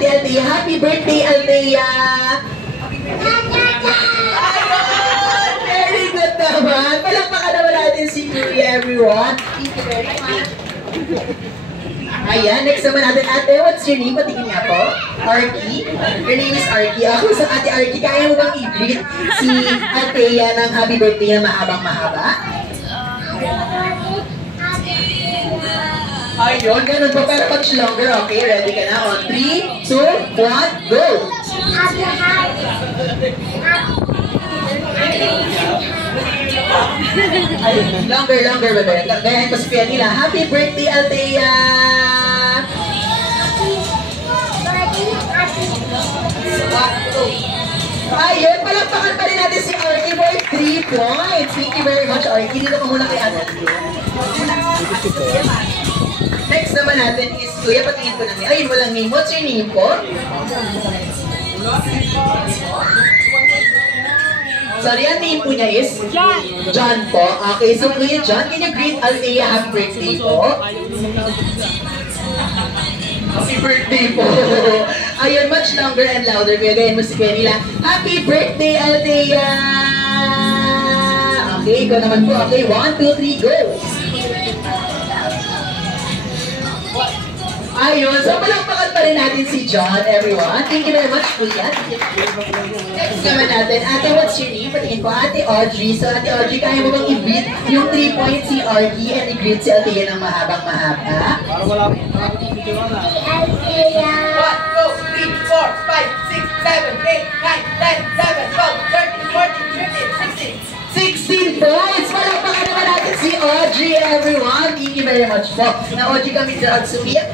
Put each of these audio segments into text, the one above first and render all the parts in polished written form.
Ate Althea. Happy birthday, Althea! Ayun! Very good naman. Palakpakan naman natin si Kuya, everyone. Thank you very much. Ayan, next naman natin. Ate, what's your name? Patingin nga po. Arky. Your name is Arky. Ako sa Ate Arky, kaya mo bang i-greet si Althea ng happy birthday na mahabang-mahaba? Ayun, ganun po. Pero much longer. Okay, ready ka na? On 3, 2, 1, go! Ayun, longer, bebe. Gayahin pa si Penny lang. Happy birthday, Althea! Ayun, palakpakan pa rin natin si Arky for 3 points. Thank you very much, Arky. Dito ka muna kay Ate. Next naman natin is, Kuya, patingin ko na niya. Ayun, walang name. What's your name po? Sorry, ang name po niya is? John. John po. Okay, so Kuya John, can you greet Althea happy birthday po? Happy birthday po. Ayun, much longer and louder. Kuya, gayan mo si Penny lang. Happy birthday, Althea! Okay, ikaw naman po. Okay, 1, 2, 3, go! Ayun, so palakpakan pa rin natin si John, everyone. Thank you very much, Kuya. Next naman natin, Ate, what's your name? Patingin po, Ate Audrey. So, Ate Audrey, kaya mo bang i-greet yung 3 points si Arky and i-greet si Althea ng mahabang-mahaba? Para wala akong Althea. 1, 2, 3, 4, 5, 6, 7, 8, 9, 10, 11, 12, 13, 14, 15, 16 points! Palakpakan naman natin si Audrey, everyone. Thank you very much po. Na Audrey kami sa Atsumia.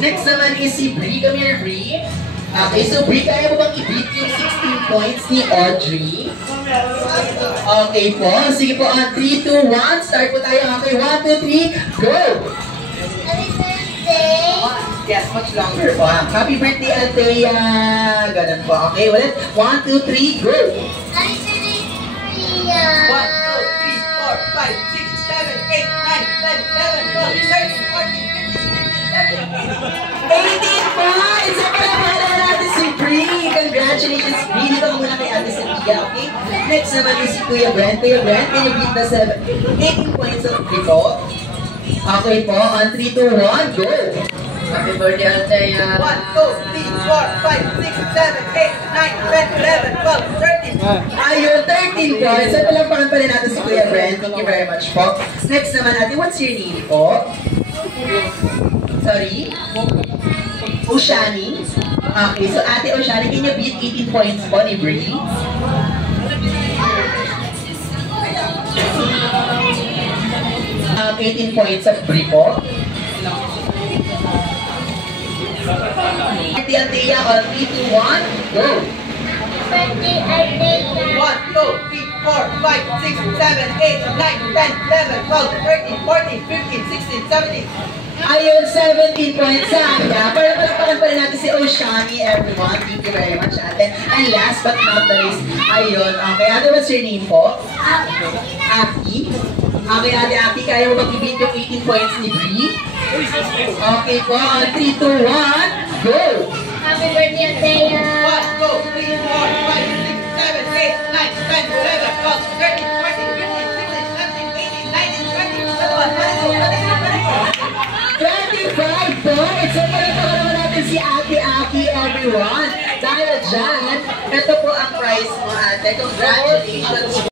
Next naman is si Brie. Come here, Brie. Okay, so Brie, kaya mo bang i-beat yung 16 points ni Audrey? Okay po. Sige po, on 3, 2, 1. Start po tayo. Okay, 1, 2, 3, go! Happy birthday! Yes, much longer po. Happy birthday, Althea! Ganun po. Okay, ulit. 1, 2, 3, go! Happy birthday, Kuya! 1, 2, 3, 4, 5, 6, 7, 8, 9, 10, 11, 12, 13, 14, 15, 16, 17, 18, 19, 20. Points! Sa palakpakan natin si Brie. Congratulations, Brie. Dito ka muna kay Ate Sophia, okay? Next naman is si Kuya Brent. Kuya Brent, can you beat the 18 points of Brie po? Okay po, on 3, 2, 1, go! Happy birthday, Althea. 1, 2, 3, 4, 5, 6, 7, 8, 9, 10, 11, 12, 13. Ayun, 13 points. At palakpakan pa rin natin si Kuya Brent. Thank you very much po. Next naman natin, what's your name po? Sorry? Oshani? Okay, so Ate Oshani, can you beat 18 points po ni Brie? Um, 18 points of Brie po. Ate Althea, on 3, 2, 1, go! Birthday, Althea! 1, 2, 3, 4, 5, 6, 7, 8, 9, 10, 11, 12, 13, 14, 15, 16, 17. Ayun, 17 points sa Ate. Para palakpakan pa rin natin si Oshani, everyone. Thank you very much, Ate. And last but not the least, ayun. Okay, Ate, what's your name po? Aki. Okay, Ate Aki, kaya mo mag-beat yung 18 points ni Brie? Okay po, on 3, 2, 1, go! Happy birthday, Althea! 1, 2, 3, 4, 5, 6, 7, 8, 9, 10, 11, 12, 13, 14, 15, 16, 17, 18, 19, 20, 25 points! So, palakpakan naman natin si Ate Aki, everyone. Dahil dyan, ito po ang prize mo, Ate. Congratulations!